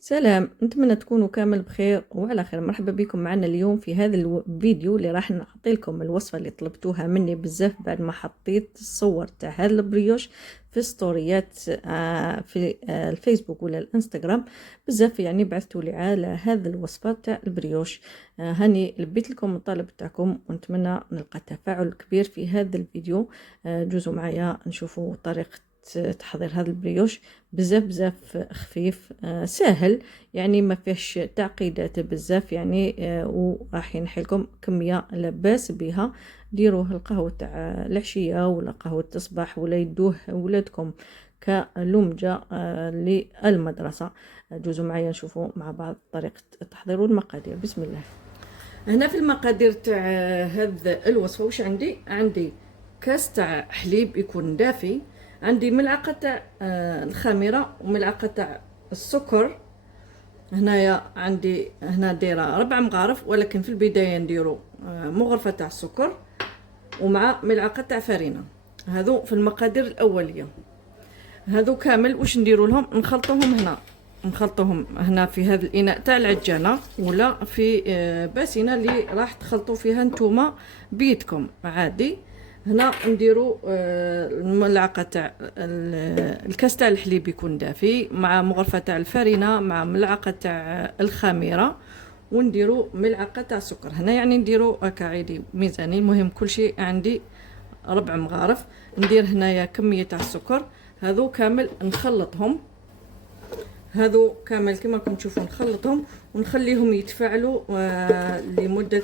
سلام، نتمنى تكونوا كامل بخير وعلى خير. مرحبا بكم معنا اليوم في هذا الفيديو اللي راح نعطي لكم الوصفة اللي طلبتوها مني بزاف بعد ما حطيت الصور تاع هذا البريوش في ستوريات في الفيسبوك ولا الانستغرام. بزاف يعني بعثتوا لي على هذا الوصفة تاع البريوش. هاني لبيت لكم الطلب تاعكم ونتمنى نلقى تفاعل كبير في هذا الفيديو. جوزوا معايا نشوفوا طريقة تحضير هذا البريوش. بزاف خفيف، سهل، يعني ما فيهش تعقيدات بزاف يعني. وراح ينحي لكم كميه لاباس بها. ديروه القهوه تاع العشيه ولا قهوه الصباح ولا يدوه ولادكم كلمجه للمدرسه. جوزوا معايا نشوفوا مع بعض طريقه التحضير والمقادير. بسم الله. هنا في المقادير تاع هذا الوصفه واش عندي كاس تاع حليب يكون دافي، عندي ملعقه تاع الخميره وملعقه تاع السكر. هنايا عندي هنا دايره 4 مغارف، ولكن في البدايه نديرو مغرفه تاع السكر ومع ملعقه تاع فرينه. هذو في المقادير الاوليه. هذو كامل واش نديروا لهم؟ نخلطوهم هنا في هذا الاناء تاع العجانه ولا في باسينه اللي راح تخلطوا فيها نتوما بيدكم عادي. هنا نديروا الملعقه تاع الكاس تاع الحليب يكون دافي مع مغرفه تاع الفرينه مع ملعقه تاع الخميره، ونديروا ملعقه تاع السكر. هنا يعني نديروا هكا عادي ميزاني. المهم كل شيء عندي 4 مغارف. ندير هنايا كميه تاع السكر. هذو كامل نخلطهم، هذو كامل كما راكم تشوفوا نخلطهم ونخليهم يتفاعلوا لمده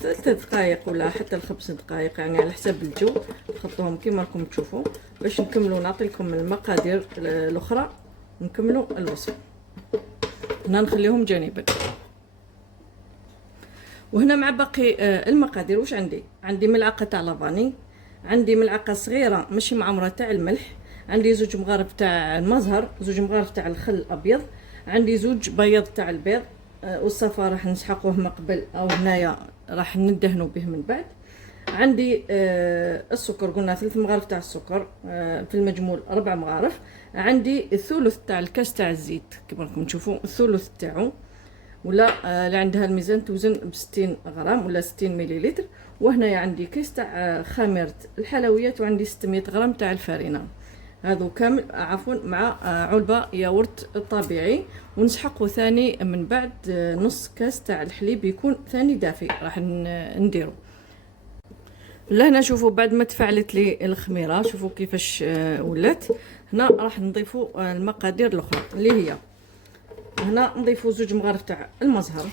3 دقائق ولا حتى 5 دقائق، يعني على حسب الجو. نخلطوهم كما راكم تشوفوا باش نكملوا. نعطي لكم المقادير الاخرى نكملوا الوصفه. هنا نخليهم جانبا. وهنا مع باقي المقادير واش عندي ملعقه تاع لافاني، عندي ملعقه صغيره ماشي معمره تاع الملح، عندي 2 مغارف تاع المزهر، 2 مغارف تاع الخل الابيض، عندي 2 بياض تاع البيض والصفا راح نسحقوه من قبل او هنايا راح ندهنوا به من بعد. عندي السكر، قلنا 3 مغارف تاع السكر، في المجمول 4 مغارف. عندي الثلث تاع الكاس تاع الزيت كما راكم تشوفوا الثلث تاعو، ولا اللي عندها الميزان توزن ب 60 غرام ولا 60 مليلتر. وهنايا عندي كيس تاع خميره الحلويات، وعندي 600 غرام تاع الفرينه. هذو كامل مع علبه ياورت طبيعي، ونسحقه ثاني من بعد نص كاس تاع الحليب يكون ثاني دافي راح نديرو. لهنا شوفوا بعد ما تفعلت لي الخميره شوفوا كيفاش ولات. هنا راح نضيفوا المقادير الاخرى اللي هي هنا نضيفوا 2 مغارف تاع المزهر،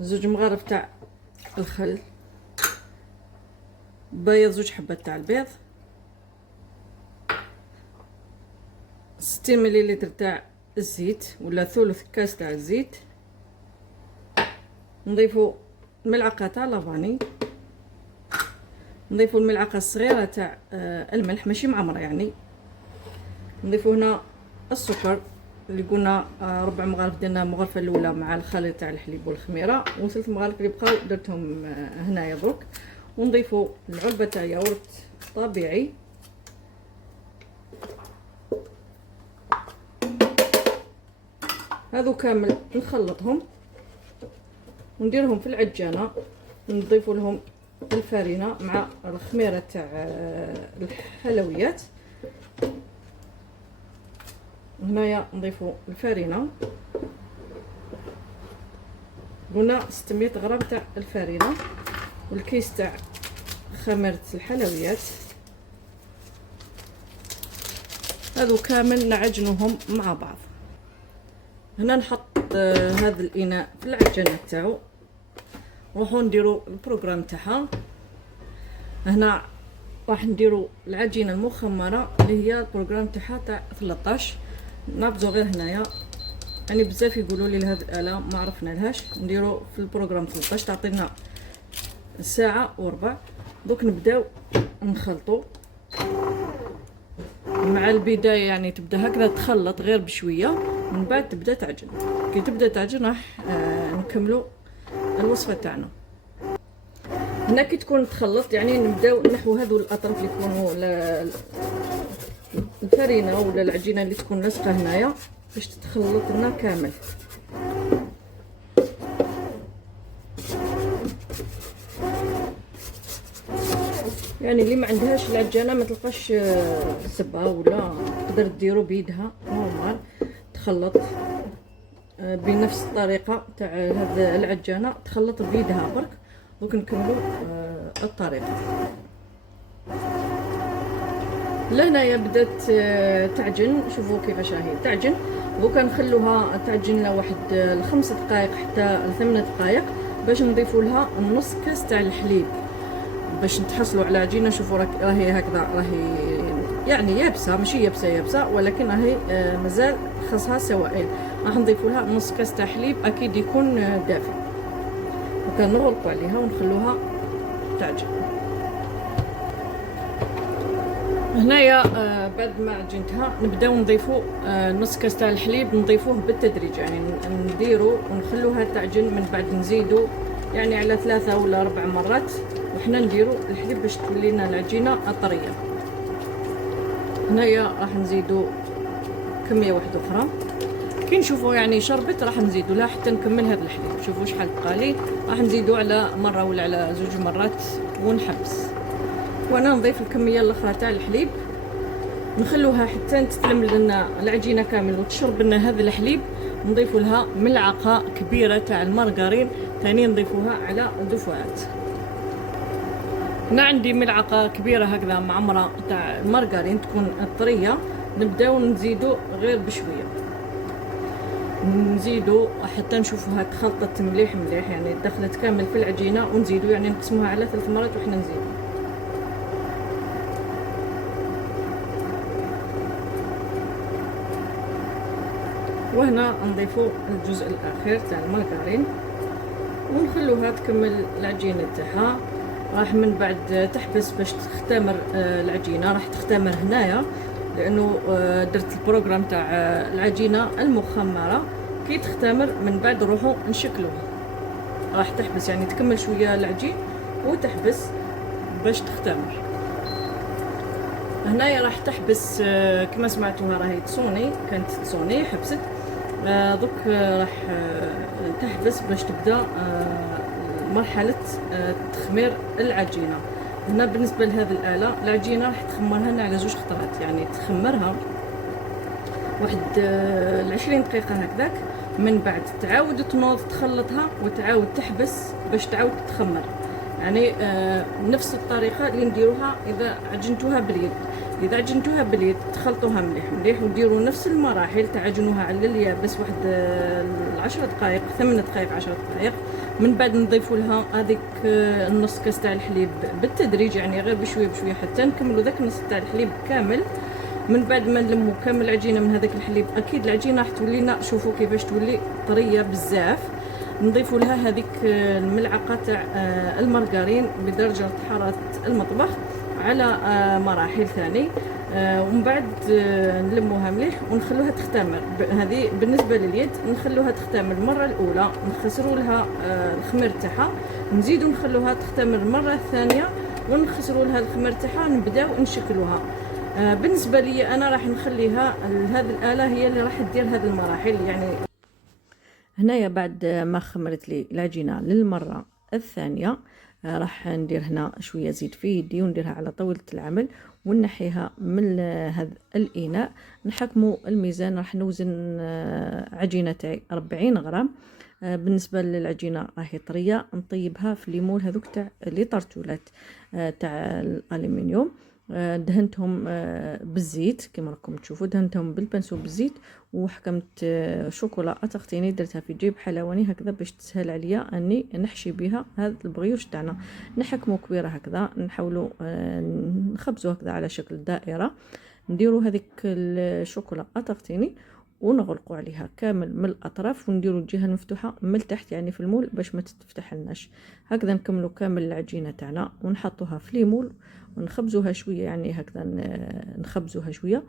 2 مغارف تاع الخل، بيض 2 حبات تاع البيض، 60 مليلتر تاع الزيت ولا ثلث كاس تاع الزيت. نضيفوا ملعقه تاع لافاني، نضيفوا الملعقه الصغيره تاع الملح ماشي معمره يعني. نضيفوا هنا السكر اللي قلنا 4 مغارف، درنا المغرفه الاولى مع الخليط تاع الحليب والخميره، و3 مغارف اللي بقاو درتهم هنايا درك. ونضيفوا العلبه تاع ياورت طبيعي، هذو كامل نخلطهم ونديرهم في العجانه. نضيفوا لهم الفرينه مع الخميره تاع الحلويات. هنايا نضيفوا الفرينه، قلنا 600 غرام تاع الفرينه، والكيس تاع خميره الحلويات. هذو كامل نعجنوهم مع بعض. هنا نحط هذا الاناء في العجانه تاعو، نروحو نديرو البروغرام تاعها. هنا راح نديرو العجينه المخمره اللي هي البروغرام تاعها تاع 13. نبزو غير هنايا، يعني بزاف يقولوا لي لهذه الاله ما عرفنا لهاش. نديرو في البروغرام 13 تعطينا ساعه وربع. دوك نبداو نخلطو مع البدايه، يعني تبدا هكذا تخلط غير بشويه، من بعد تبدا تعجن. كي تبدا تعجن راح نكملوا الوصفه تاعنا. هنا كي تكون تخلط يعني نبداو نحو هذو الاطراف اللي يكونوا الفرينه ولا العجينه اللي تكون لاصقه هنايا، باش تتخلط لنا كامل. يعني اللي ما عندهاش العجانه ما تلقاش سبه ولا تقدر ديرو بيدها نورمال تخلط بنفس الطريقه تاع هاد العجانه، تخلط بيدها برك. دوك نكملوا الطريقه. لهنايا بدات تعجن، شوفوا كيفاش راهي تعجن. دوكا نخلوها تعجن لها واحد 5 دقائق حتى 8 دقائق باش نضيفوا لها نص كاس تاع الحليب باش نتحصلوا على عجينه. شوفوا راهي هكذا، راهي يعني يابسه، ماشي يابسه ولكن راهي مازال خاصها سوائل. راح نضيفوا لها نص كاس تاع حليب اكيد يكون دافئ. وكان نغلقوا عليها ونخلوها تعجن. هنايا بعد ما عجنتها نبداو نضيفوا نص كاس تاع الحليب، نضيفوه بالتدريج، يعني نديروا ونخلوها تعجن، من بعد نزيدوا يعني على 3 ولا 4 مرات، وحنا نديروا الحليب باش تولي لنا العجينه طريه. هنايا راح نزيدوا كميه واحده اخرى، كي نشوفوا يعني شربت راح نزيدوا لها حتى نكمل هذا الحليب. شوفوا شحال بقالي، راح نزيدوا على مره ولا على 2 مرات ونحبس. وانا نضيف الكميه الاخرى تاع الحليب، نخلوها حتى تتلم لنا العجينه كامل وتشرب لنا هذا الحليب. نضيفوا لها ملعقه كبيره تاع المارغرين ثاني، نضيفوها على دفعات. هنا عندي ملعقه كبيره هكذا معمره تاع المارغرين تكون طريه. نبداو نزيدو غير بشويه، نزيدو حتى نشوفوها تخلطت مليح مليح، يعني دخلت كامل في العجينه. ونزيدو يعني نقسموها على 3 مرات وحنا نزيدو. وهنا نضيفو الجزء الاخير تاع المارغرين ونخلوها تكمل العجينه تاعها. راح من بعد تحبس باش تختمر العجينه، راح تختمر هنايا لانه درت البروغرام تاع العجينه المخمره. كي تختمر من بعد نروحو نشكلوها، راح تحبس يعني تكمل شويه العجين وتحبس باش تختمر. هنايا راح تحبس كما سمعتوها راهي تصوني، كانت تصوني حبست. دوك راح تحبس باش تبدا مرحله تخمير العجينه. هنا بالنسبه لهذه الاله العجينه راح تخمرها لنا على 2 خطرات، يعني تخمرها واحد 20 دقيقه هكذاك، من بعد تعاود تنوض تخلطها وتعاود تحبس باش تعاود تخمر. يعني نفس الطريقه اللي نديروها اذا عجنتوها باليد. اذا عجنتوها باليد تخلطوها مليح مليح وديروا نفس المراحل، تعجنوها على اليابس واحد 10 دقائق 8 دقائق 10 دقائق. من بعد نضيفوا لها هذيك النص كاس تاع الحليب بالتدريج، يعني غير بشويه بشويه حتى نكملوا ذاك النص تاع الحليب كامل. من بعد ما نلموا كامل العجينه من هذاك الحليب اكيد العجينه راح تولي لنا، شوفوا كيفاش تولي طريه بزاف. نضيفوا لها هذيك الملعقه تاع المارغرين بدرجه حراره المطبخ على مراحل ثاني. ومن بعد نلموها مليح ونخلوها تختمر. هذه بالنسبه لليد نخلوها تختمر المره الاولى، نخسروا لها الخمير تاعها، نزيدوا نخلوها تختمر المره الثانيه ونخسروا لها الخمير تاعها، نبداو نشكلوها. بالنسبه لي انا راح نخليها هذه الاله هي اللي راح تدير هذه المراحل. يعني هنايا بعد ما خمرت لي العجينه للمره الثانيه راح ندير هنا شويه زيت في يدي ونديرها على طاوله العمل ونحيها من هذا الاناء. نحكموا الميزان، راح نوزن عجينه تاعي 40 غرام. بالنسبه للعجينه راهي طريه، نطيبها في ليمون هذوك تاع لي طرطولات تاع الالومنيوم. دهنتهم بالزيت كما راكم تشوفوا، دهنتهم بالبنسو بالزيت، وحكمت شوكولا تختيني درتها في جيب حلواني هكذا باش تسهل عليا اني نحشي بها هذا البغيوش تاعنا. نحكمو كبيره هكذا، نحاولوا نخبزو هكذا على شكل دائره. نديروا هذيك الشوكولا تختيني ونغلقوا عليها كامل من الاطراف، ونديروا الجهه المفتوحه من التحت يعني في المول باش ما تتفتح لناش. هكذا نكملوا كامل العجينه تاعنا ونحطوها في ليمول ونخبزوها شويه، يعني هكذا نخبزوها شويه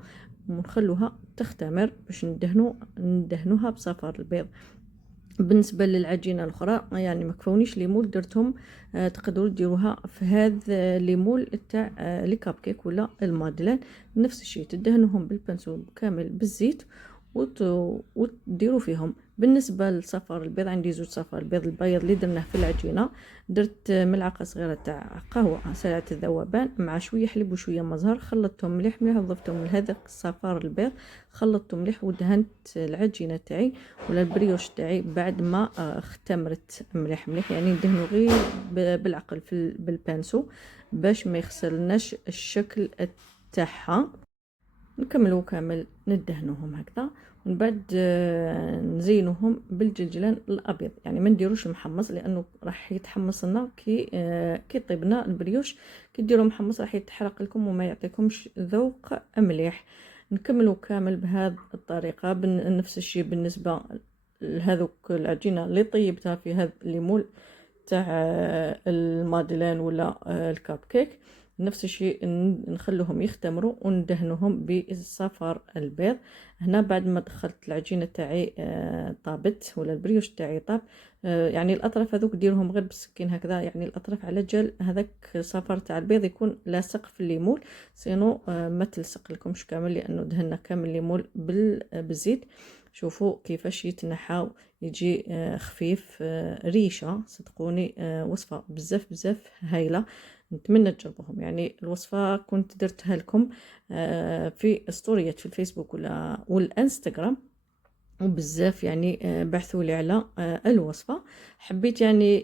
ونخلوها تختمر باش ندهنوها بصفار البيض. بالنسبه للعجينه الاخرى يعني ما كفونيش ليمول درتهم، تقدروا ديروها في هذا ليمول تاع لي كاب كيك ولا المادلين، نفس الشيء تدهنوهم بالبنسول كامل بالزيت وتديروا فيهم. بالنسبه لصفار البيض، عندي زوج صفار البيض. البيض اللي درناه في العجينه، درت ملعقه صغيره تاع قهوه سريعه الذوبان مع شويه حليب وشويه مزهر، خلطتهم مليح مليح وضفتهم لهذا صفار البيض، خلطته مليح ودهنت العجينه تاعي ولا البريوش تاعي بعد ما اختمرت مليح مليح. يعني ندهنوا غير بالعقل بالبانسو باش ما يخسرناش الشكل تاعها. نكملوا كامل ندهنوهم هكذا، ومن بعد نزينوهم بالجلجلان الابيض. يعني ما نديروش محمص لانه راح يتحمص لنا كي طيبنا البريوش. كي ديروا محمص راح يتحرق لكم وما يعطيكمش ذوق مليح. نكملوا كامل بهذه الطريقه. نفس الشيء بالنسبه لهذوك العجينه اللي طيبتها في هذا الليمول تاع المادلين ولا الكاب كيك، نفس الشيء نخلوهم يختمروا وندهنوهم بصفار البيض. هنا بعد ما دخلت العجينه تاعي طابت ولا البريوش تاعي طاب، يعني الاطراف هذوك ديرهم غير بالسكين هكذا، يعني الاطراف على جال هذاك صفار تاع البيض يكون لاصق في الليمول، سينو ما تلصق لكمش كامل لانه دهنا كامل الليمول بالزيت. شوفوا كيفاش يتنحى، يجي خفيف ريشه. صدقوني وصفه بزاف بزاف هايله، نتمنى تجربوهم. يعني الوصفه كنت درتها لكم في اسطوريات في الفيسبوك ولا والانستغرام، وبزاف يعني بعثوا لي على الوصفه. حبيت يعني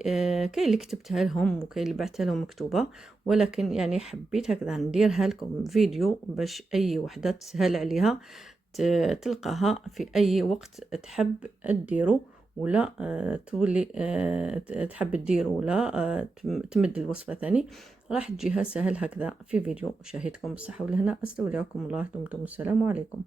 كاين اللي كتبتها لهم وكاين اللي بعثتها لهم مكتوبه، ولكن يعني حبيت هكذا نديرها لكم فيديو باش اي وحده تسهل عليها تلقاها في اي وقت تحب تديرو، ولا تولي تحب تدير ولا تمد الوصفه ثاني، راح تجيها سهل هكذا في فيديو. شاهدكم بالصحه والهنا، استودعكم الله، دمتم السلام عليكم.